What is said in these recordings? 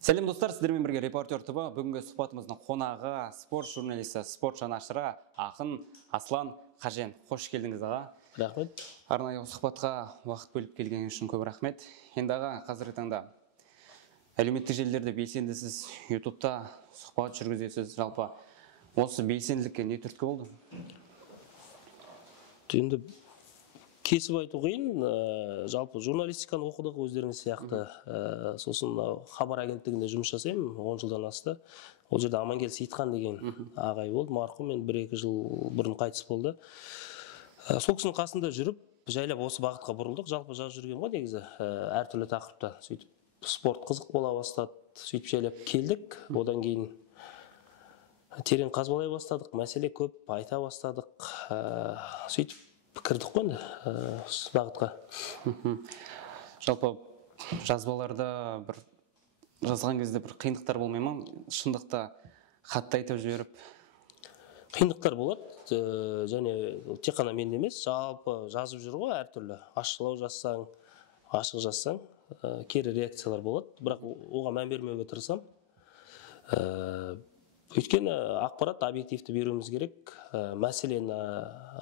Сәлем достар, сіздермен бірге репортер тобы. Бүгінгі сұхбатымыздың қонағы спорт журналисті, спорт жанашыры ақын Аслан Қажен. Қош келдіңіз аға. Рахмет. Арнайы сұхбатқа уақыт бөліп келген үшін көп рахмет. Енді аға, қазіргі таңда әлеуметтік желілерде белсендісіз, ютубта сұхбат жүргізесіз. Жалпы осы белсенділікке не түрткі болды? Енді кесіп айту қиын, жалпы журналистиканы оқыдық өздеріңіз сияқты. Сосын хабар агенттігінде жұмыс жасаймын, 10 жылдан асты. Ол жерде Амангелді Сейітхан деген ағай болды, марқұм, мен 1-2 жыл бұрын қайтыс болды. Сол кісінің қасында жүріп, жайлап осы бағытқа бұрылдық. Жалпы жазып жүрген ғой негізі, әртүрлі тақырыпта. Сөйтіп спорт қызық бола бастады, сөйтіп жайлап келдік. Одан кейін терең қазбалай бастадық, мәселе көп, айта бастадық. Сөйтіп пікірдік қой енді бағытқа. Жалпы жазбаларда бір жазған кезде бір қиындықтар болмай ма? Шындықта хатты айтып жіберіп? Қиындықтар болады, және тек қана мен емес, жалпы жазып жүр ғой әртүрлі. Ашылау жазсаң, ашық жазсаң, кері реакциялар болады. Бірақ оған мән бермеуге тырысам. Өйткені ақпарат объективті беруіміз керек, мәселені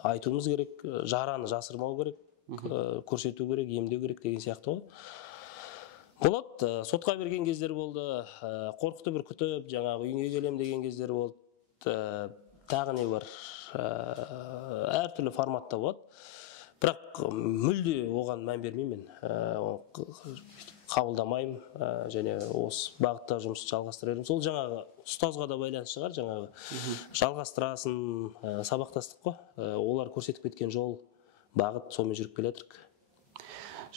айтуымыз керек, жараны жасырмау керек, көрсету керек, емдеу керек деген сияқты ғой. Болады, сотқа берген кездер болды, қорқытып үркітіп, жаңағы үйіңе келем деген кездер болды, тағы не бар, әртүрлі форматта болады. Бірақ мүлде оған мән бермеймін, қабылдамаймын, және осы бағытта жұмыс жалғастыра беремін. Сол жаңағы ұстазға да байланысты шығар, жаңағы жалғастырасын, сабақтастық қой. Олар көрсетіп кеткен жол, бағыт, сонымен жүріп келе жатырмыз.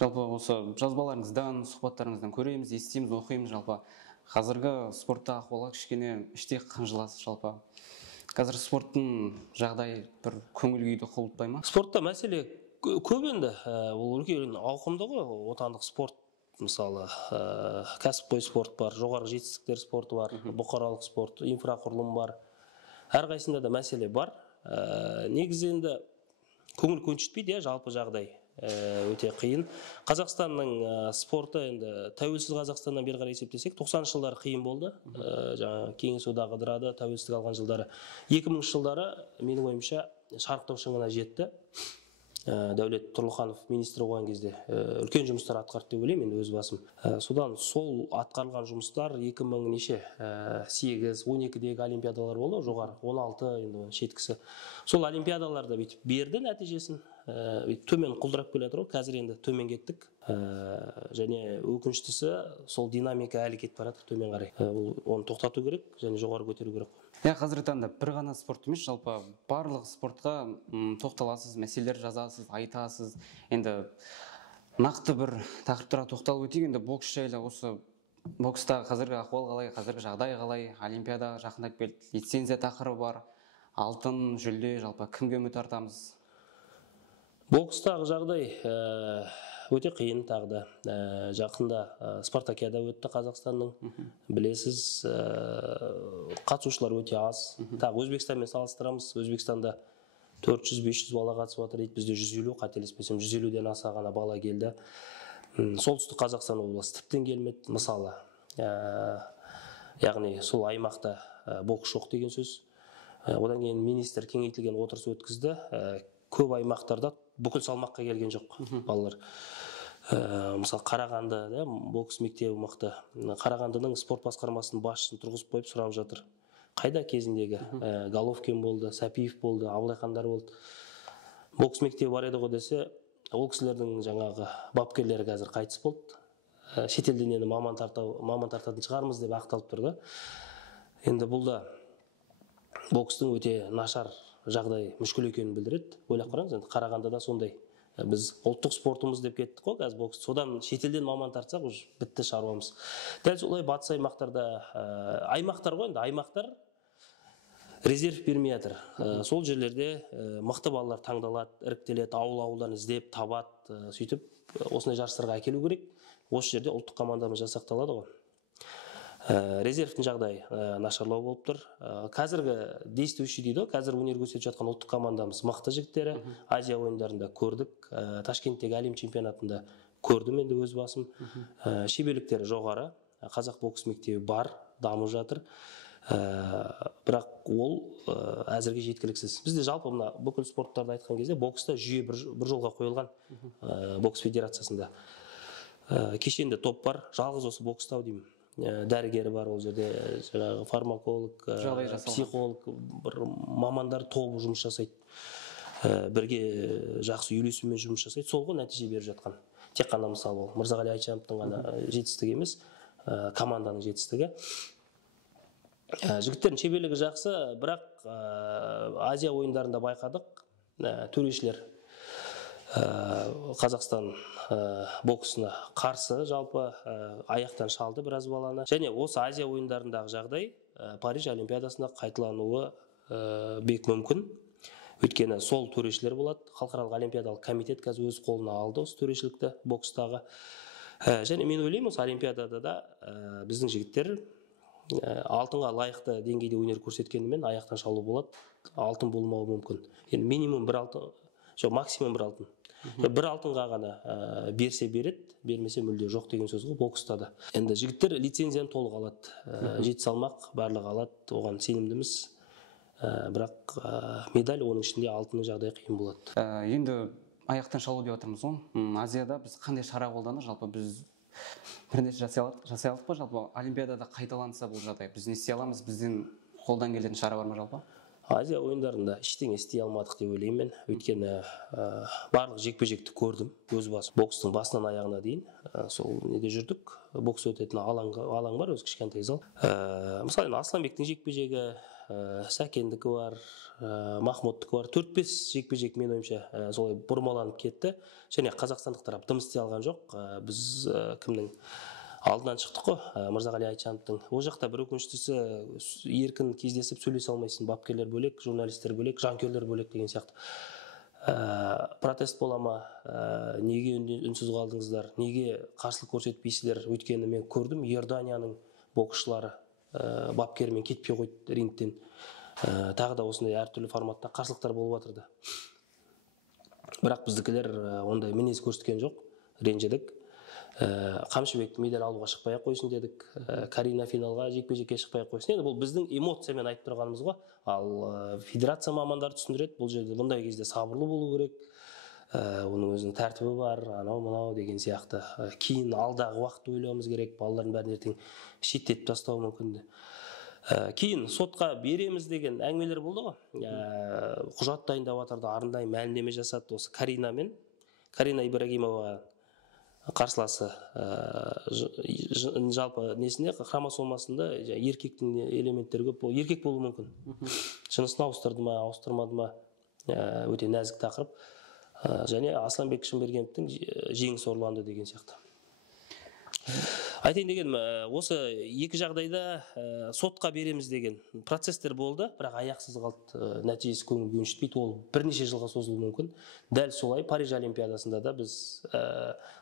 Жалпы осы жазбаларыңыздан, сұхбаттарыңыздан көреміз, естиміз, оқимыз. Жалпы қазіргі спортта ахуалы кішкене іште қынжыласыз жалпы. Қазір спорттың жағдайы бір көңіл күйді құлпай ма? Спортта мәселе көп енді, ол үлкен ауқымды ғой, отандық спорт. Мысалы, кәсіпқой спорт бар, жоғары жетістіктер спорты бар, бұқаралық спорт, инфрақұрылым бар. Әрқайсында да мәселе бар. Негізі енді көңіл көншітпейді, жалпы жағдай өте қиын. Қазақстанның спорты енді тәуелсіз Қазақстаннан бері қарай есептесек, 90 жылдары қиын болды. Жаңа Кеңес одағы ыдырады, тәуелсіздік алған жылдары. 2000 жылдары менің ойымша шарықтау шыңына жетті. Дәулет Тұрлыханов министр болған кезде үлкен жұмыстар атқарды деп ойлаймын өз басым. Содан сол атқарылған жұмыстар 2008-12-дегі олимпиадалар болды, жоғары 16 енді шеткісі. Сол олимпиадаларда бүйтіп берді нәтижесін. Төмен құлдырап келе жатыр ғой, қазір енді төмен кеттік. Және өкініштісі сол динамика әлі кетіп барады төмен қарай. Оны тоқтату керек және жоғары көтеру керек. Қазіргі таңда бір ғана спорт емес, жалпы барлық спортқа тоқталасыз, мәселелер жазасыз, айтасыз. Енді нақты бір тақырыптарға тоқталып өтейік. Енді бокс жайлы, осы бокста қазіргі ахуал қалай, қазіргі жағдай қалай, олимпиада жақындап келді, лицензия тақырыбы бар, алтын жүлде, жалпы кімге үміт артамыз? Бокстағы жағдай өте қиын тағы да. Жақында спартакиада өтті Қазақстанның. Білесіз, қатысушылар өте аз. Тағы Өзбекстанмен салыстырамыз. Өзбекстанда 400-500 бала қатысып жатыр, бізде 150, қателеспесем 150-ден аса ғана бала келді. Солтүстік Қазақстан облысы тіптен келмеді, мысалы. Яғни сол аймақта бокс жоқ деген сөз. Одан кейін министр кеңейтілген отырыс өткізді. Көп аймақтарда бүкіл салмаққа келген жоқ балалар. Мысалы Қарағанды бокс мектебі мықты. Қарағандының спорт басқармасының басшысын тұрғызып қойып сұрап жатыр. Қайда кезіндегі Головкин болды, Сәпиев болды, Абылайхандар болды. Бокс мектебі бар еді ғой десе, ол кісілердің жаңағы бапкерлері қазір қайтыс болды. Шетелден енді маман тартатын шығармыз деп ақталып тұрды. Енді бұл да бокстың өте нашар жағдай мүшкіл екенін білдіреді. Ойлап қараңыз, енді Қарағандыда сондай. Біз ұлттық спортымыз деп кеттік қой қазір бокс. Содан шетелден маман тартсақ, бітті шаруамыз. Дәл солай батыс аймақтарда, аймақтар ғой енді, аймақтар резерв бермей жатыр. Сол жерлерде мықты балалар таңдалады, іріктеледі, ауыл-ауылдан іздеп, табады, сөйтіп осындай жарыстарға әкелу керек. Осы жерде ұлттық командамыз жасақталады ғой. Резервтің жағдайы нашарлау болып тұр. Қазіргі действующий дейді, қазір өнер көрсетіп жатқан ұлттық командамыз мықты жігіттері. Азия ойындарында көрдік, Ташкенттегі әлем чемпионатында көрдім енді өз басым. Шеберліктері жоғары, қазақ бокс мектебі бар, дамып жатыр. Бірақ ол әзірге жеткіліксіз. Бізде жалпы мына бүкіл спорттарды айтқан кезде бокста жүйе бір жолға қойылған бокс федерациясында. Кешенде топ бар, жалғыз осы бокстау деймін. Дәрігері бар ол жерде, жаңағы фармаколог, психолог, бір мамандар тобы жұмыс жасайды. Бірге жақсы үйлесумен жұмыс жасайды. Сол ғой нәтиже беріп жатқан. Тек қана мысалы ол Мырзағали Айтжановтың ғана жетістігі емес, команданың жетістігі. Жігіттердің шеберлігі жақсы, бірақ Азия ойындарында байқадық, төрешілер Қазақстан боксына қарсы жалпы аяқтан шалды біраз баланы. Және осы Азия ойындарындағы жағдай Париж олимпиадасында қайталануы бек мүмкін. Өйткені сол төрешілер болады. Халықаралық олимпиадалық комитет қазір өз қолына алды осы төрешілікті бокстағы. Және мен ойлаймын, осы олимпиадада да біздің жігіттер алтынға лайықты деңгейде өнер көрсеткенімен аяқтан шалу болады. Алтын болмауы мүмкін. Енді минимум бір алтын, жоқ максимум бір алтын. Бір алтынға ғана берсе береді, бермесе мүлде жоқ деген сөз ғой бокста да. Енді жігіттер лицензияны толық алады. 7 салмақ барлығы алады, оған сенімдіміз. Бірақ медаль оның ішінде алтынның жағдайы қиын болады. Енді аяқтан шалу деп отырмыз ғой. Азияда біз қандай шара қолданып, жалпы біз бірнеше жасай алдық па, жалпы олимпиадада қайталанса бұл жағдай біз не істей аламыз, бізден қолдан келетін шара бар ма жалпы? Азия ойындарында ештеңе істей алмадық деп ойлаймын мен. Өйткені барлық жекпе-жекті көрдім өз басым. Бокстың басынан аяғына дейін сол неде жүрдік. Бокс өтетін алаң бар, өз кішкентай зал. Мысалы Асланбектің жекпе-жегі, Сәкендікі бар, Махмұттікі бар. 4-5 жекпе-жек мен ойымша солай бұрмаланып кетті. Және қазақстандықтар дым істей алған жоқ. Біз кімнің алдынан шықтық қой, Мырзағали Айтжановтың. Ол жақта бір өкініштісі еркін кездесіп сөйлесе алмайсың. Бапкерлер бөлек, журналистер бөлек, жанкүйерлер бөлек деген сияқты. Протест бола ма, неге үнсіз қалдыңыздар, неге қарсылық көрсетпейсіздер? Өйткені мен көрдім, Иорданияның боксшылары бапкермен кетпей қойды рингтен. Тағы да осындай әртүрлі форматта қарсылықтар болып жатырды. Бірақ біздікілер ондай мінез көрсеткен жоқ, ренжідік. Қамшыбекті медаль алуға шықпай қойсын дедік. Карина финалға жекпе-жекке шықпай қойсын. Енді бұл біздің эмоциямен айтып тұрғанымыз ғой. Ал федерация мамандары түсіндіреді, бұл жерде бұндай кезде сабырлы болу керек. Оның өзінің тәртібі бар, анау-мынау деген сияқты. Кейін алдағы уақытты ойлауымыз керек. Балалардың бәрін ертең шеттетіп тастауы мүмкін. Кейін сотқа береміз деген әңгімелер болды ғой. Құжат дайындап жатырды, арнайы мәлімдеме жасады осы Карина Ибрагимова қарсыласы жалпы несінде хромосомасында еркектің элементтері көп, еркек болуы мүмкін. Жынысын ауыстырды ма, ауыстырмады ма, өте нәзік тақырып. Және Асланбек Шынбергеновтің жеңісі ұрланды деген сияқты. Айтайын дегенім, осы екі жағдайда сотқа береміз деген процестер болды, бірақ аяқсыз қалды, нәтижесі көңіл көншітпейді, ол бірнеше жылға созылуы мүмкін. Дәл солай Париж олимпиадасында да біз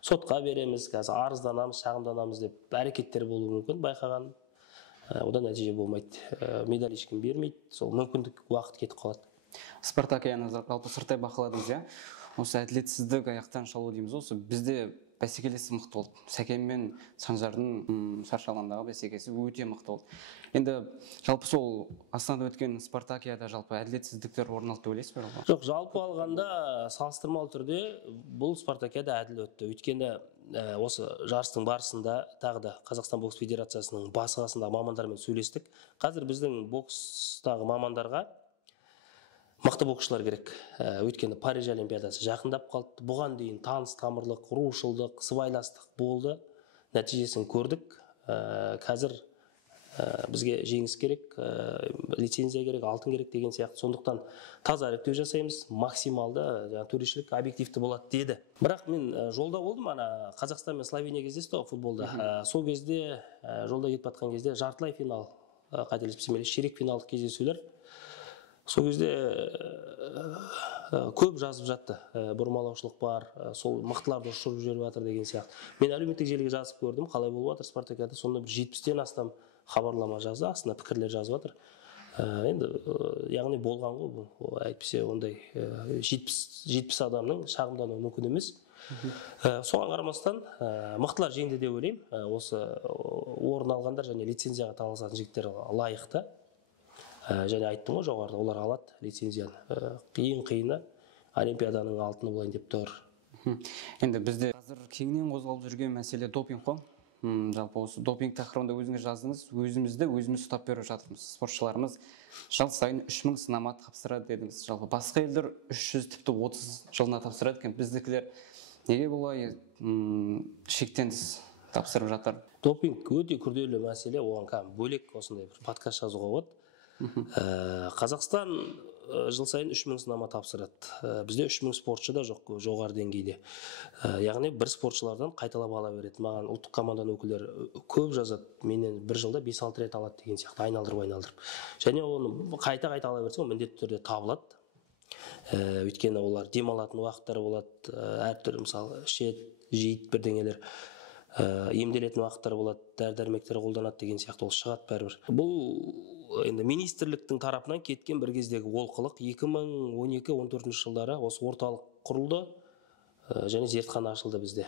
сотқа береміз, қазір арызданамыз, шағымданамыз деп әрекеттер болуы мүмкін, байқаған. Одан нәтиже болмайды. Медаль ешкім бермейді, сол мүмкіндік уақыт кетіп қалады. Спартакианы жалпы сырттай бақыладыңыз, иә? Осы әділетсіздік, аяқтан шалу дейміз, осы бізде бәсекелесі мықты болды. Сәкен мен Санжардың шаршы алаңдағы бәсекесі өте мықты болды. Енді жалпы сол Астанада өткен Спартакиада жалпы әділетсіздіктер орын алды деп ойлайсыз ба? Жоқ, жалпы алғанда салыстырмалы түрде бұл Спартакиада әділ өтті. Өйткені осы жарыстың барысында тағы да Қазақстан бокс федерациясының басқасындағы мамандармен сөйлестік. Қазір біздің бокстағы мамандарға мықты боксшылар керек. Өйткені Париж олимпиадасы жақындап қалды. Бұған дейін таныс тамырлық, рушылдық, сыбайластық болды. Нәтижесін көрдік. Қазір бізге жеңіс керек, лицензия керек, алтын керек деген сияқты. Сондықтан таза іріктеу жасаймыз, максималды төрешілік объективті болады деді. Бірақ мен жолда болдым, Қазақстан мен Словения кездесті футболда. Сол кезде жолда кетіп жатқан кезде жартылай финал, қателеспесем, ширек финалдық кездесулер. Сол кезде көп жазып жатты, бұрмалаушылық бар, сол мықтыларды ұшырып жіберіп жатыр деген сияқты. Мен әлеуметтік желіге жазып көрдім, қалай болып жатыр Спартакиада, сонда бір 70-тен астам хабарлама жазды, астына пікірлер жазып жатыр. Енді яғни болған ғой бұл, әйтпесе ондай 70 адамның шағымдануы мүмкін емес. Соған қарамастан мықтылар жеңді деп ойлаймын. Осы орын алғандар және лицензияға таласатын жігіттер лайықты. Және айттым ғой жоғарыда, олар алады лицензияны. Ең қиыны олимпиаданың алтыны болайын деп тұр. Енді бізде қазір кеңінен қозғалып жүрген мәселе допинг қой. Жалпы осы допинг тақырыбында өзіңіз жаздыңыз, өзіміз ұстап беріп жатырмыз. Спортшыларымыз жыл сайын 3000 сынама тапсырады дедіңіз. Жалпы басқа елдер 300 тіпті 30 жылына тапсырады екен. Біздікілер неге бұлай шектен тыс тапсырып жатыр? Допинг өте күрделі мәселе, оған бөлек осындай бір подкаст жазуға болады. Қазақстан жыл сайын 3000 сынама тапсырады. Бізде 3000 спортшы да жоқ жоғары деңгейде. Яғни бір спортшылардан қайталап ала береді. Маған ұлттық команданың өкілдері көп жазады. Менен бір жылда 5-6 рет алады деген сияқты, айналдырып. Және оны қайта ала берсе, ол міндетті түрде табылады. Өйткені олар демалатын уақыттары болады, әртүрлі мысалы жейді бірдеңелер, емделетін уақыттары болады, дәрі-дәрмектер қолданады деген сияқты, ол шығады бәрібір. Бұл енді министрліктің тарапынан кеткен бір кездегі олқылық. 2012-14 жылдары осы орталық құрылды және зертхана ашылды бізде.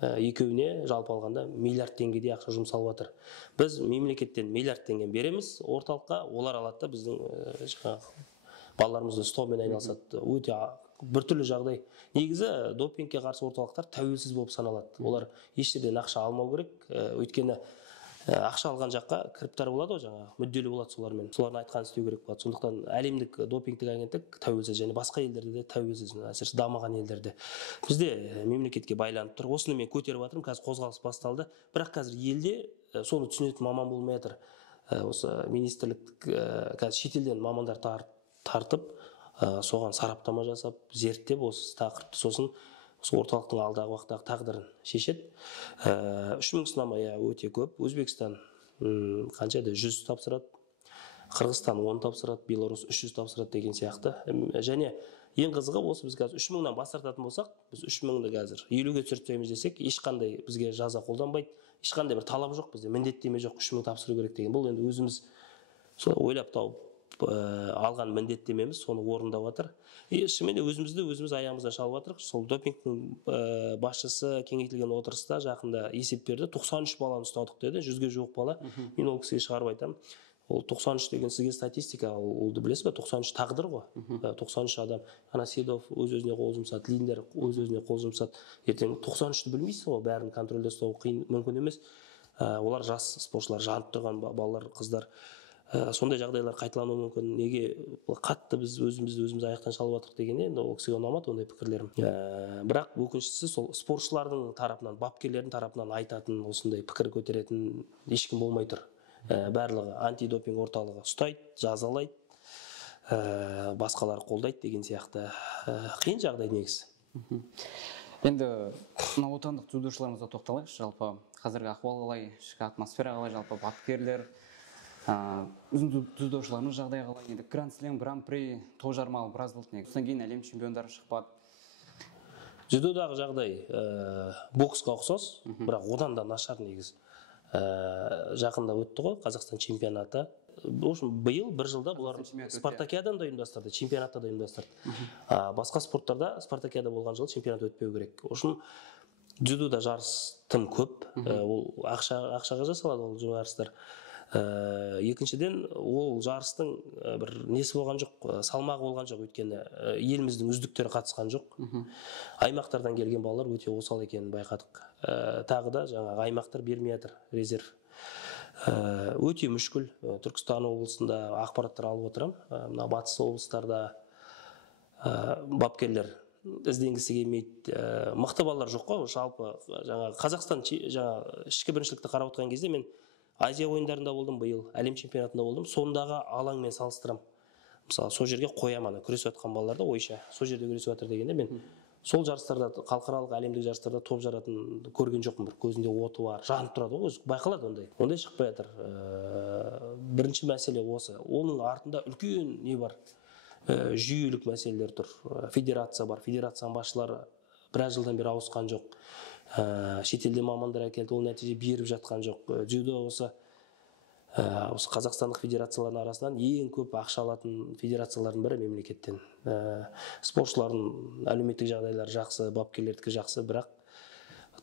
Екеуіне жалпы алғанда миллиард теңгедей ақша жұмсалып жатыр. Біз мемлекеттен миллиард теңге береміз орталыққа, олар алады да біздің балаларымызды ұстаумен айналысады. Өте біртүрлі жағдай. Негізі допингке қарсы орталықтар тәуелсіз болып саналады. Олар ештерден ақша алмау керек. Өйткені ақша алған жаққа кіріптар болады ғой, жаңа мүдделі болады солармен. Солардың айтқанын істеу керек болады. Сондықтан әлемдік допингтік агенттік тәуелсіз, және басқа елдерде де тәуелсіз, әсіресе дамыған елдерде. Бізде мемлекетке байланып тұр. Осыны мен көтеріп жатырмын. Қазір қозғалыс басталды. Бірақ қазір елде соны түсінетін маман болмай жатыр. Осы министрлік қазір шетелден мамандар тартып, соған сараптама жасап, зерттеп осы тақырыпты, сосын орталықтың алдағы уақыттағы тағдырын шешеді. 3000 сынама өте көп. Өзбекстан қаншада 100 тапсырады, Қырғызстан 10 тапсырады, Беларусь 300 тапсырады деген сияқты. Және ең қызығы осы, біз қазір 3000-нан бас тартатын болсақ, біз 3000-ді қазір 50-ге түсіртеміз десек, ешқандай бізге жаза қолданбайды, ешқандай бір талап жоқ бізде, міндеттеме жоқ 3000 тапсыру керек деген. Бұл енді өзіміз ойлап тауып алған міндеттемеміз, соны орындап жатыр. Шынымен өзіміз аяғымыздан шалып жатырық. Сол допингтің басшысы кеңейтілген отырыста жақында есеп берді. 93 баланы ұстадық деді, 100-ге жуық бала. Мен ол кісіге шығарып айтамын. Ол 93 деген сізге статистика, олды білесіз бе? 93 тағдыр ғой. 93 адам. Седов өз-өзіне қол жұмсады, Линдер өз-өзіне қол жұмсады. Ертең 93-ті білмейсіз ғой, бәрін контрольде ұстау қиын, мүмкін емес. Олар жас спортшылар, жанып тұрған балалар, қыздар. Сондай жағдайлар қайталануы мүмкін. Неге қатты біз өзіміз аяқтан шалып жатырық дегенде, енді ол кісіге ұнамады ондай пікірлерім. Бірақ өкініштісі сол спортшылардың тарапынан, бапкерлердің тарапынан айтатын, осындай пікір көтеретін ешкім болмай тұр. Барлығы антидопинг орталығы ұстайды, жазалайды, басқалары қолдайды деген сияқты. Қиын жағдай негізі. Енді отандық дзюдошыларымызға тоқталайықшы. Жалпы қазіргі ахуал қалай, ішкі атмосфера қалай, жалпы бапкерлер, біздің дзюдошыларымыз жағдай қалай? Енді Гранд-слем, Гран-при, тоғжармалы біраз болды негізі. Содан кейін әлем чемпиондары шықпады. Дзюдодағы жағдай боксқа ұқсас, бірақ одан да нашар негізі. Жақында өтті ғой Қазақстан чемпионаты. Биыл бір жылда бұлар спартакиадан да ұйымдастырды, чемпионатта да ұйымдастырды. Басқа спорттарда спартакиада болған жылы чемпионат өтпеу керек. Үшін дзюдода жарыс тым көп, ол ақшаға жасалады ол жарыстар. Екіншіден, ол жарыстың бір несі болған жоқ, салмағы болған жоқ, өйткені еліміздің үздіктері қатысқан жоқ. Аймақтардан келген балалар өте осал екенін байқадық. Тағы да жаңағы аймақтар бермей жатыр резерв. Өте мүшкіл. Түркістан облысында ақпараттар алып отырам. Мына батыс облыстарда бапкерлер ізденгісі келмейді. Мықты балалар жоқ қой. Жалпы жаңағы Қазақстан ішкі біріншілікті қарап отырған кезде мен Азия ойындарында болдым биыл, әлем чемпионатында болдым. Сондағы алаңмен салыстырам. Мысалы, сол жерге қоямын, күресіп жатқан балаларды ойша, сол жерде күресіп жатыр дегенде мен сол жарыстарда, халықаралық әлемдік жарыстарда топ жаратын көрген жоқпын. Бір көзінде оты бар, жанып тұрады ғой, байқалады ондай. Ондай шықпай жатыр. Бірінші мәселе осы. Оның артында үлкен не бар? Жүйелік мәселелер тұр. Федерация бар. Федерацияның басшылары біраз жылдан бері ауысқан жоқ. Шетелде мамандар әкелді, ол нәтиже беріп жатқан жоқ. Дзюдо осы осы қазақстандық федерациялардың арасынан ең көп ақша алатын федерациялардың бірі мемлекеттен. Спортшылардың әлеуметтік жағдайлары жақсы, бапкерлердікі жақсы, бірақ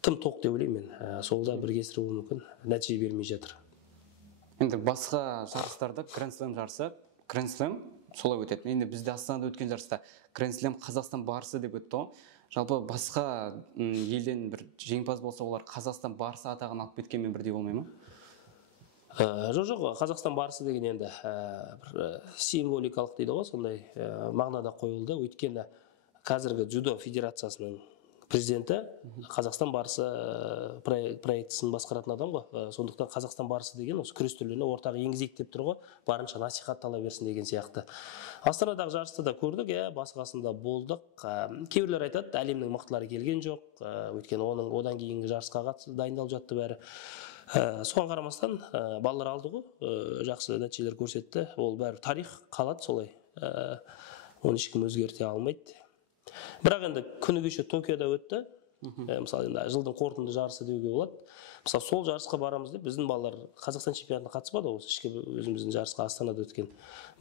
тым тоқ деп ойлаймын мен. Сол да бір кесірі болуы мүмкін, нәтиже бермей жатыр. Енді басқа жарыстарда Grand Slam жарысы, Grand Slam солай өтеді. Енді бізде Астанада өткен жарыста Grand Slam Қазақстан барысы деп өтті ғой. Жалпы басқа елден бір жеңімпаз болса, олар Қазақстан барысы атағын алып кеткенмен бірдей болмай ма? Жоқ, Қазақстан барысы деген енді бір символикалық дейді ғой, сондай мағынада қойылды. Өйткені қазіргі дзюдо федерациясының президенті Қазақстан барысы проектісін басқаратын адам ғой. Сондықтан Қазақстан барысы деген осы күрес түрлеріне ортаға енгізейік деп тұр ғой, барынша насихаттала берсін деген сияқты. Астанадағы жарысты да көрдік, басқасында болдық. Кейбіреулер айтады, әлемнің мықтылары келген жоқ, өйткені оның одан кейінгі жарысқа дайындалып жатты бәрі. Соған қарамастан балалар алды ғой, жақсы нәтижелер көрсетті. Ол бәрі тарих қалады солай. Оны ешкім өзгерте алмайды. Бірақ енді күні кеше Токиода өтті. Мысалы енді жылдың қорытынды жарысы деуге болады. Мысалы сол жарысқа барамыз деп біздің балалар Қазақстан чемпионатына қатыспады, осы ішкі өзіміздің жарысқа Астанада өткен.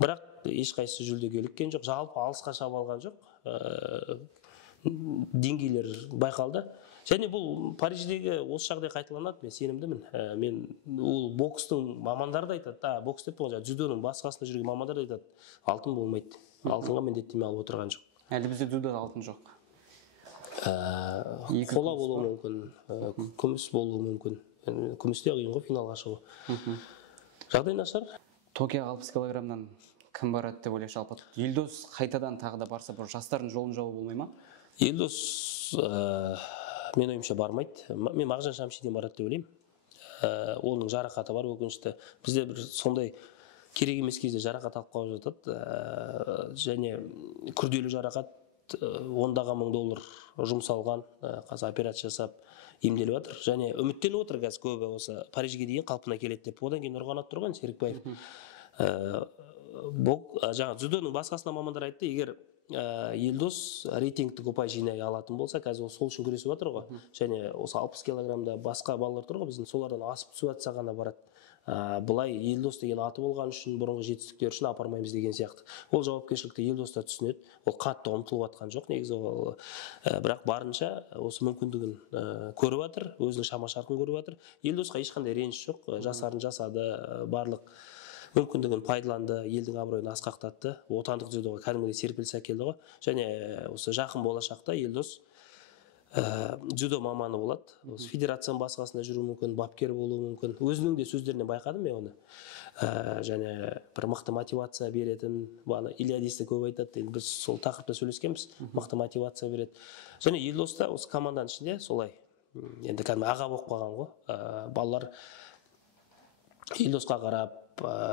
Бірақ ешқайсысы жүлдеге іліккен жоқ, жалпы алысқа шаба алған жоқ. Деңгейлер байқалды. Және бұл Париждегі осы жағдай қайталанады, мен сенімдімін. Мен ол бокстың мамандары да айтады, бокс деп болған, дзюдоның басқасында жүрген мамандар да айтады, алтын болмайды. Алтынға міндеттеме алып отырған жоқ. Әлі бізде дзюдода алтын жоқ. Қола болуы мүмкін, күміс болуы мүмкін. Күмісте қиын ғой финалға шығу. Жағдай нашар. Токиоға 60 килограммнан кім барады деп ойлайсыз? Жалпы Елдос қайтадан тағы да барса, бір жастардың жолын жауы болмай ма? Елдос мен ойымша бармайды. Мен Мағжан Шамшиден барады деп ойлаймын. Оның жарақаты бар, өкінішті. Бізде бір сондай керек емес кезде жарақат алып қалып жатады. Және күрделі жарақат, $10 мың жұмсалған, қазір операция жасап емделіп жатыр. Және үміттеніп отыр қазір көбі осы Парижге дейін қалпына келеді деп. Одан кейін Нұрғанат тұрған Серікбаев. Жаңа дзюдоның басқасына мамандар айтты, егер Елдос рейтингтік ұпай жинай алатын болса, қазір сол үшін күресіп жатыр ғой. Және осы 60 килограммда басқа балалар тұр ғой, біздің солардан асып түсіп жатса ғана барады. Бұлай Елдос деген аты болған үшін, бұрынғы жетістіктер үшін апармаймыз деген сияқты. Ол жауапкершілікті Елдос та түсінеді. Ол қатты ұмтылып жатқан жоқ негізі, бірақ барынша осы мүмкіндігін көріп жатыр, өзінің шама шарқын көріп жатыр. Елдосқа ешқандай реніш жоқ, жасарын жасады, барлық мүмкіндігін пайдаланды, елдің абыройын асқақтатты, отандық дзюдоға кәдімгідей серпіліс әкелді ғой. Және осы жақын болашақта Елдос дзюдо маманы болады. Осы федерацияның басқасында жүру мүмкін, бапкер болуы мүмкін. Өзінің де сөздерінен байқадым мен оны. Және бір мықты мотивация беретін, Ильядисті көп айтады, біз сол тақырыпта сөйлескенбіз, мықты мотивация береді. Және Елдос та осы команданың ішінде солай, енді кәдімгі аға болып қалған ғой. Балалар Елдосқа қарап,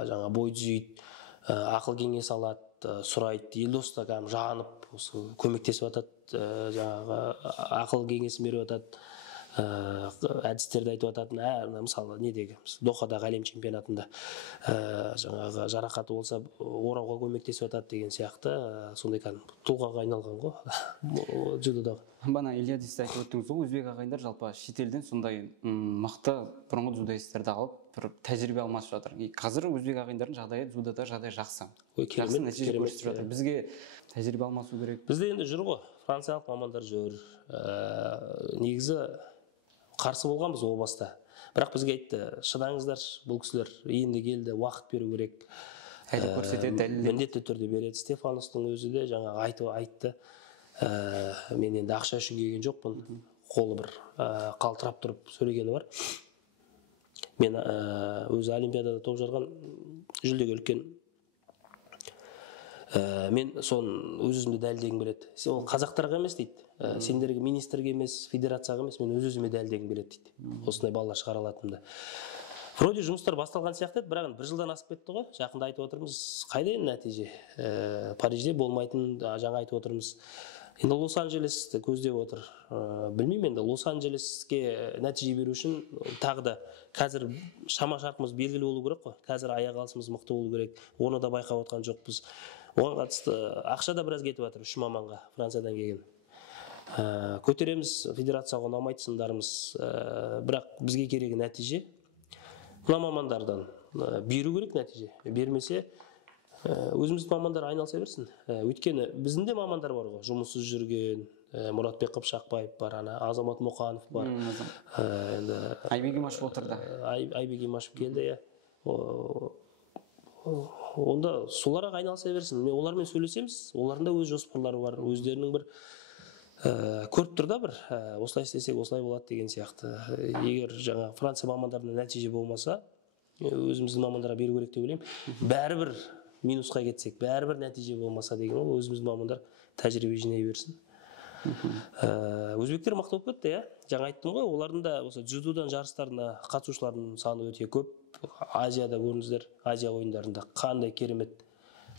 жаңа бой түзейді, ақыл кеңес алады, сұрайды. Елдос та кәдімгі жанып, көмектесіп жатады, жаңағы ақыл кеңесін беріп жатады, әдістерді айтып жататын. Мысалы недегі Дохадағы әлем чемпионатында жаңағы жарақаты болса орауға көмектесіп жатады деген сияқты, сондай кәдімгі тұлғаға айналған ғой дзюдодағы. Бана Ильядисті айтып өттіңіз ғой, өзбек ағайындар жалпы шетелден сондай мықты бұрынғы дзюдоистерді алып бір тәжірибе алмасып жатыр. Қазір өзбек ағайындардың жағдайы дзюдода жағдай жақсы. Жақсы нәтиже көрсетіп жатыр. Бізге тәжірибе алмасу керек. Бізде енді жүр ғой, франциялық мамандар жүр. Негізі қарсы болғанбыз о баста. Бірақ бізге айтты, шыдаңыздар, бұл кісілер енді келді, уақыт беру керек. Міндетті түрде береді. Стефаностың өзі де жаңағы айтты. Мен енді ақша үшін келген жоқпын, қолы бір қалтырап тұрып сөйлегені бар. Мен өзі Олимпиадада топ жарған, жүлдеге іліккен. Мен соны өз-өзімді дәлелдегім келеді. Ол қазақтарға емес дейді, сендерге, министрге емес, федерацияға емес, мен өз-өзіме дәлелдегім келеді дейді. Осындай балалар шығара алатынымды. Вроде жұмыстар басталған сияқты еді, бірақ бір жылдан асып кетті ғой. Жақында айтып отырмыз, қайда енді нәтиже? Парижде болмайтын, жаңа айтып отырмыз. Енді Лос-Анджелесті көздеп отыр. Білмеймін, енді Лос-Анджелеске нәтиже беру үшін тағы да қазір шама шарқымыз белгілі болу керек қой. Қазір аяқ алысымыз мықты болу керек. Оны да байқап отқан жоқпыз. Оған қатысты ақша да біраз кетіп жатыр, 3 маманға Франциядан келген. Көтереміз, федерацияға ұнамайды сындарымыз, бірақ бізге керегі нәтиже. Мына мамандардан беру керек нәтиже. Бермесе өзіміздің мамандар айналыса берсін. Өйткені біздің де мамандар бар ғой, жұмыссыз жүрген, Мұратбек Қыпшақбаев бар, Азамат Мұқанов бар. Енді Айбек Имашев отырды. Айбек Имашев келді, онда соларға айналыса берсін. Олармен сөйлесеміз, олардың да өз жоспарлары бар, өздерінің бір көріп тұр да, бір осылай істесек осылай болады деген сияқты. Егер жаңа Франция мамандарына нәтиже болмаса, өзіміздің мамандарға беру керек деп ойлаймын. Бәрібір минусқа кетсек, бәрібір нәтиже болмаса деген ол, өзіміздің мамандар тәжірибе жинай берсін. Өзбектер мықты болып кетті, жаңа айттым ғой, олардың да осы дзюдодан жарыстарына қатысушылардың саны өте көп. Азияда көрдіңіздер, Азия ойындарында қандай керемет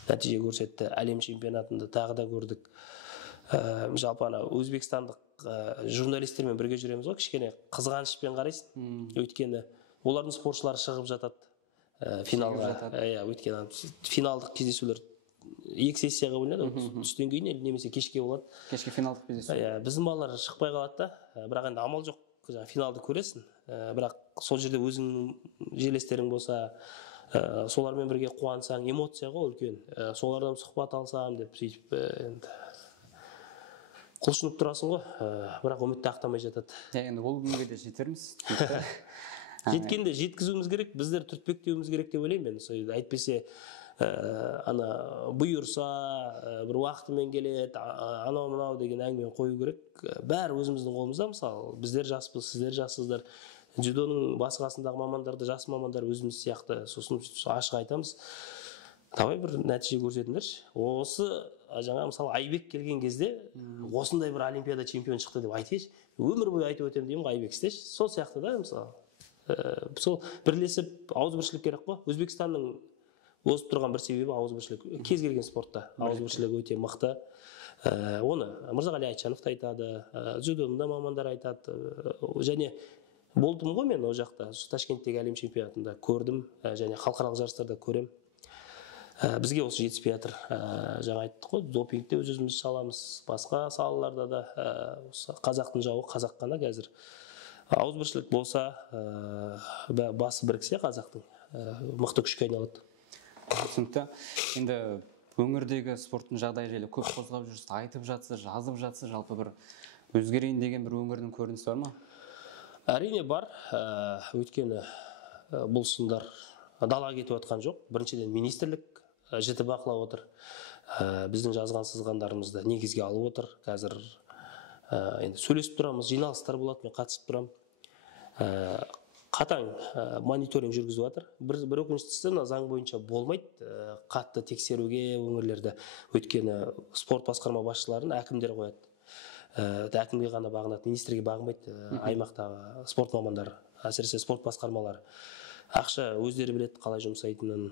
нәтиже көрсетті, әлем чемпионатында тағы да көрдік. Жалпы өзбекстандық журналистермен бірге жүреміз ғой, кішкене қызғанышпен қарайсың, өйткені олардың спортшылары шығып жатады финалға. Өйткені финалдық кездесулер 2 сессияға бөлінеді, түстен кейін немесе кешке болады. Кешке финалдық кездесу. Біздің балалар шықпай қалады да, бірақ енді амал жоқ, финалды көресің, бірақ сол жерде өзіңнің жерлестерің болса, солармен бірге қуансаң, эмоция ғой үлкен. Солардан сұхбат алсам деп сөйтіп құлшынып тұрасың ғой, бірақ үмітті ақтамай жатады. Енді ол күнге де жетерміз. Жеткенде жеткізуіміз керек, біздер түртпектеуіміз керек деп ойлаймын мен. Әйтпесе бұйырса, бір уақытымен келеді, анау-мынау деген әңгіме қою керек. Бәрі өзіміздің қолымызда, мысалы, біздер жаспыз, сіздер жассыздар. Дзюдоның басқасындағы мамандарды, жас мамандар өзіміз сияқты, сосын ашық айтамыз. Давай бір нәтиже көрсетіңдерші. Осы жаңа мысалы Айбек келген кезде осындай бір олимпиада чемпион шықты деп айтайыншы. Өмір бойы айтып өтемін деймін ғой, Айбек істеші. Сол сияқты да, мысалы. Сол бірлесіп ауызбіршілік керек қой. Өзбекстанның озып тұрған бір себебі ауызбіршілік. Кез келген спортта ауызбіршілік өте мықты. Оны Мырзағали Айтжанов та айтады, дзюдоның да мамандар айтады. Және болдым ғой мен ол жақта, Ташкенттегі әлем чемпионатында көрдім, және халықаралық жарыстарда көрем. Бізге осы жетіспей жатыр. Жаңа айттық қой, допингте өзіміз шаламыз, басқа салаларда да қазақтың жауы қазақ қана қазір. Ауызбіршілік болса, басы біріксе қазақтың мықты күшке айналады. Түсінікті. Енді өңірдегі спорттың жағдайы жайлы көп қозғап жүрсіз, айтып жатсыз, жазып жатсыз, жалпы бір өзгерейін деген бір өңірдің көрінісі бар ма? Әрине бар. Өйткені бұл сындар далаға кетіп жатқан жоқ. Біріншіден министрлік жіті бақылап отыр. Біздің жазған сызғандарымызды негізге алып отыр. Қазір енді сөйлесіп тұрамыз, жиналыстар болады, мен қатысып тұрам. Қатаң мониторинг жүргізіп жатыр. Бір өкініштісі, заң бойынша болмайды қатты тексеруге өңірлерді. Өйткені спорт басқарма басшыларын әкімдер қояды. Әкімге ғана бағынады, министрге бағынбайды аймақтағы спорт мамандары, әсіресе спорт басқармалары. Ақша өздері біледі қалай жұмсайтынын,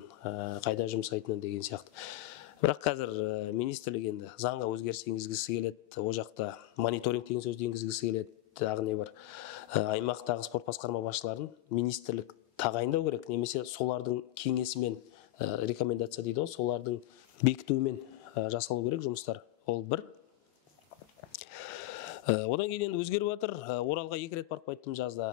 қайда жұмсайтынын деген сияқты. Бірақ қазір министрлік енді заңға өзгеріс енгізгісі келеді, ол жақта мониторинг деген сөзді енгізгісі келеді. Тағы не бар? Аймақтағы спорт басқарма басшыларын министрлік тағайындау керек, немесе солардың кеңесімен, рекомендация дейді ғой, солардың бекітуімен жасалу керек жұмыстар. Ол бір. Одан кейін енді өзгеріп жатыр. Оралға 2 рет барып қайттым жазда.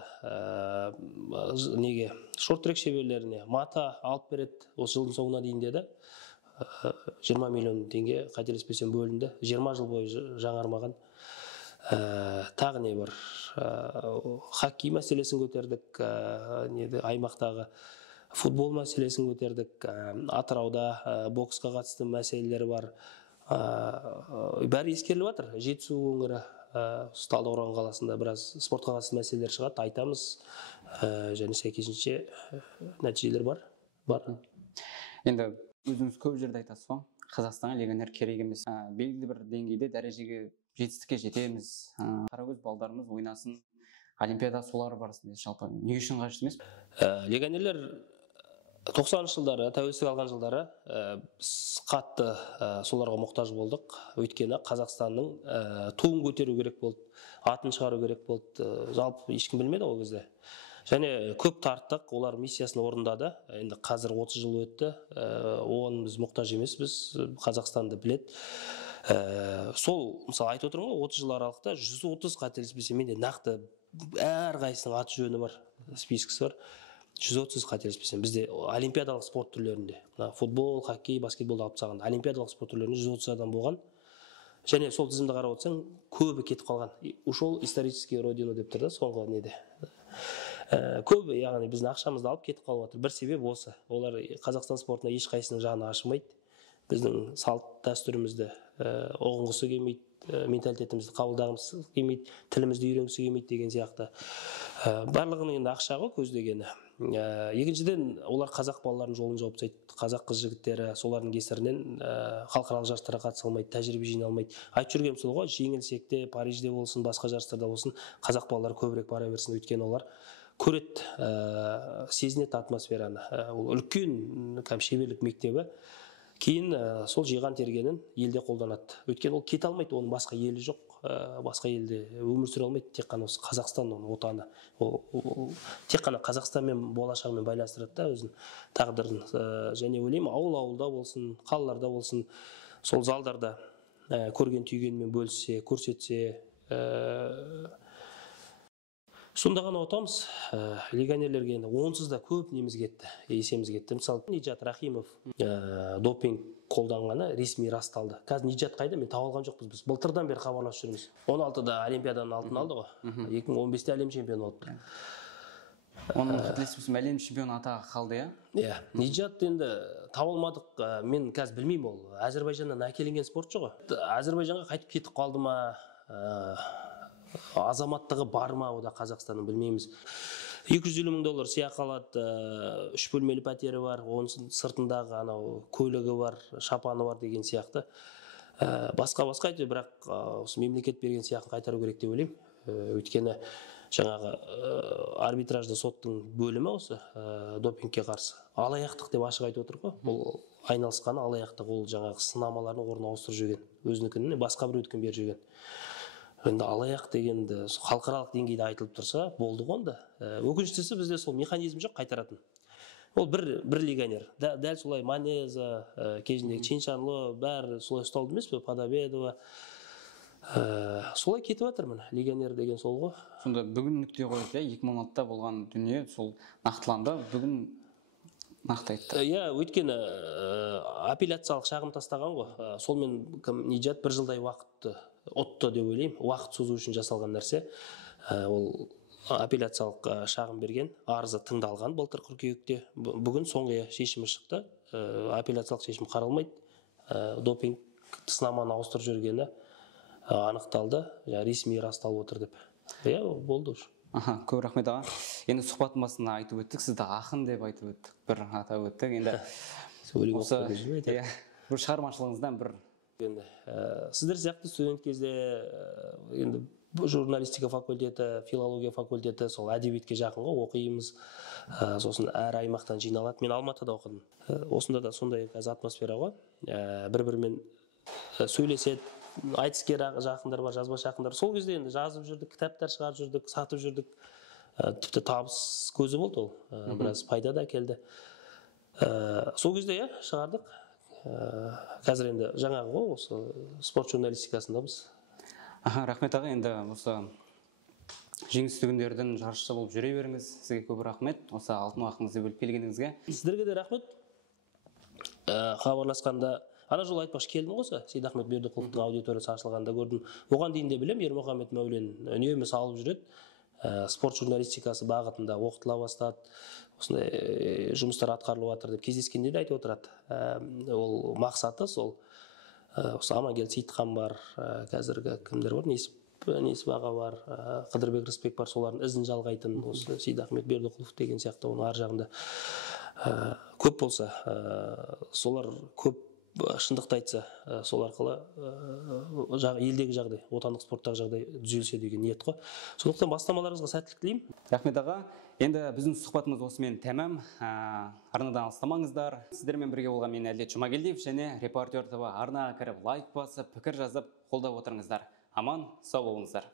Неге? Шорт-трек шеберлеріне мата алып береді, осы жылдың соңына дейін деді. 20 миллион теңге қателеспесем бөлінді. 20 жыл бойы жаңармаған. Тағы не бар? Хоккей мәселесін көтердік, аймақтағы футбол мәселесін көтердік, Атырауда боксқа қатысты мәселелері бар. Бәрі ескеріліп жатыр. Жетісу өңірі, Талдықорған қаласында біраз спортқа қатысты мәселелер шығады, айтамыз, және сәйкесінше нәтижелер бар. Енді өзіңіз көп жерде айтасыз ғой, Қазақстанға легионер керек емес. Белгілі бір деңгейде дәрежеге жетістікке жетеміз, қарагөз балдарымыз ойнасын, олимпиада солар барсын дейді. Жалпы не үшін қажет емес? Легионерлер 90 жылдары, тәуелсіздік алған жылдары қатты соларға мұқтаж болдық. Өйткені Қазақстанның туын көтеру керек болды, атын шығару керек болды. Жалпы ешкім білмеді ол кезде. Және көп тарттық, олар миссиясын орындады. Енді қазір 30 жыл өтті, оған біз мұқтаж емеспіз, Қазақстанды біледі. Сол, мысалы айтып отырмын ғой, 30 жыл аралықта 130 қателеспесем, менде нақты әрқайсының аты жөні бар, спискісі бар. 130 қателеспесем бізде олимпиадалық спорт түрлерінде футбол, хоккей, баскетболды алып тастағанда олимпиадалық спорт түрлерінде 130 адам болған. Және сол тізімді қарап отырсаң, көбі кетіп қалған. Ушел исторический родину деп тұр да соңғы неде. Көбі, яғни біздің ақшамызды алып кетіп қалып жатыр. Бір себеп осы. Олар Қазақстан спортына ешқайсының жаны ашымайды. Біздің салт дәстүрімізді ұғынғысы келмейді, менталитетімізді қабылдағымыз келмейді, тілімізді үйренгісі келмейді деген сияқты. Барлығының енді ақша ғой көздегені. Екіншіден, олар қазақ балаларының жолын жауып тастайды. Қазақ қыз жігіттері солардың кесірінен халықаралық жарыстарға қатыса алмайды, тәжірибе жинай алмайды. Айтып жүргенім сол ғой, жеңілсек те, Парижде болсын, басқа жарыстарда болсын, қазақ балалары көбірек бара берсін, өйткені олар көреді, сезінеді атмосфераны. Ол үлкен шеберлік мектебі. Кейін сол жиған тергенін елде қолданады. Өйткені ол кете алмайды, оның басқа елі жоқ. Басқа елде өмір сүре алмайды, тек қана осы Қазақстан оның отаны. Тек қана Қазақстанмен болашағымен байланыстырады да өзінің тағдырын. Және ойлаймын, ауыл-ауылда болсын, қалаларда болсын, сол залдарда көрген түйгенмен бөліссе, көрсетсе. Сонда ғана отамыз, легионерлерге енді онсыз да көп неміз кетті, есеміз кетті. Мысалы, Ниджат Рахимов допинг қолданғаны ресми расталды. Қазір Ниджат қайда? Мен тауып алған жоқпыз біз. Былтырдан бері хабарласып жүрміз. 16-да Олимпиаданың алтын алды ғой. 2015-те әлем чемпионы oldu. Оның қателеспесем әлем чемпионы атағы қалды, иә? Иә, Ниджат енді тауып алмадық. Мен қазір білмеймін, ол Әзербайжаннан әкелінген спортшы ғой. Әзербайжанға қайтып кетіп қалды ма? Азаматтығы бар ма ода Қазақстанның, білмейміз. $250 мың сыйақы алады, 3 бөлмелі пәтері бар, оның сыртындағы анау көлігі бар, шапаны бар деген сияқты. Басқа әйтеуір, бірақ осы мемлекет берген сыйақыны қайтару керек деп ойлаймын. Өйткені жаңағы арбитражда соттың бөлімі осы допингке қарсы алаяқтық деп ашық айтып отыр ғой. Бұл айналысқаны алаяқтық, ол жаңағы сынамалардың орнын ауыстырып жүрген, өзінікін басқа біреудікін беріп жүрген. Енді алаяқ дегенді халықаралық деңгейде айтылып тұрса, болды ғой онда. Өкініштісі бізде сол механизм жоқ қайтаратын. Ол бір легионер. Дәл солай Манеза, кезіндегі Чиншанло, бәрі солай ұсталды емес пе, Подобедова. Солай кетіп жатыр міне, легионер деген сол ғой. Сонда бүгін нүкте қойды, 2016-та болған дүние сол нақтыланды, бүгін нақты айтты. Иә, өйткені апелляциялық шағым тастаған ғой. Солмен Ниджат 1 жылдай уақытты отты деп ойлаймын. Уақыт созу үшін жасалған нәрсе. Ол апелляциялық шағым берген, арызы тыңдалған былтыр қыркүйекте. Бүгін соңғы шешімі шықты. Апелляциялық шешім қаралмайды. Допинг сынаманы ауыстырып жүргені анықталды. Ресми расталып отыр деп. Иә, болды уже. Көп рахмет аға. Енді сұхбаттың басында айтып өттік, сізді ақын деп айтып өттік, бір атап өттік. Енді осы бір шығармашылығыңыздан бір сіздер сияқты студент кезде енді журналистика факультеті, филология факультеті сол әдебиетке жақын ғой, оқимыз. Сосын әр аймақтан жиналады. Мен Алматыда оқыдым. Осында да сондай атмосфера ғой. Бір-бірімен сөйлеседі, айтыскер жақындар бар, жазбашы жақындар. Сол кезде енді жазып жүрдік, кітаптар шығарып жүрдік, сатып жүрдік. Тіпті табыс көзі болды ол. Біраз пайда да келді. Сол кезде шығардық. Қазір енді жаңағы ғой, осы спорт журналистикасындамыз. Рахмет аға, енді осы жеңісті күндердің жарысшы болып жүре беріңіз. Сізге көп рахмет, осы алтын уақытыңызды бөліп келгеніңізге. Сіздерге де рахмет. Хабарласқанда ана жолы айтпақшы келдім ғой, Сейдахмет Бердіқұловтың аудиториясы ашылғанда көрдім. Оған дейін де білем, Ермұхамед Мәулен үнемі салып жүреді. Спорт журналистикасы бағытында оқытыла бастады. Осындай жұмыстар атқарылып жатыр деп кездескенде де айтып отырады. Ол мақсаты сол. Осы Амангелді Сейітхан бар, қазіргі кімдер бар, Несіп аға бар, Қыдырбек Рысбек бар, солардың ізін жалғайтын осы Сейдахмет Бердіқұлов деген сияқты, оның ар жағында көп болса, солар көп шындықты айтса, сол арқылы елдегі жағдай, отандық спорттағы жағдай түзелсе деген ниет қой. Сондықтан бастамаларыңызға сәттілік тілеймін. Рахмет аға. Енді біздің сұхбатымыз осымен тәмам. Арнадан алыстамаңыздар. Сіздермен бірге болған мен Әділет Жұмагелдиев және Репортер ТВ арнаға кіріп лайк басып, пікір жазып, қолдап отырыңыздар. Аман, сау болыңыздар.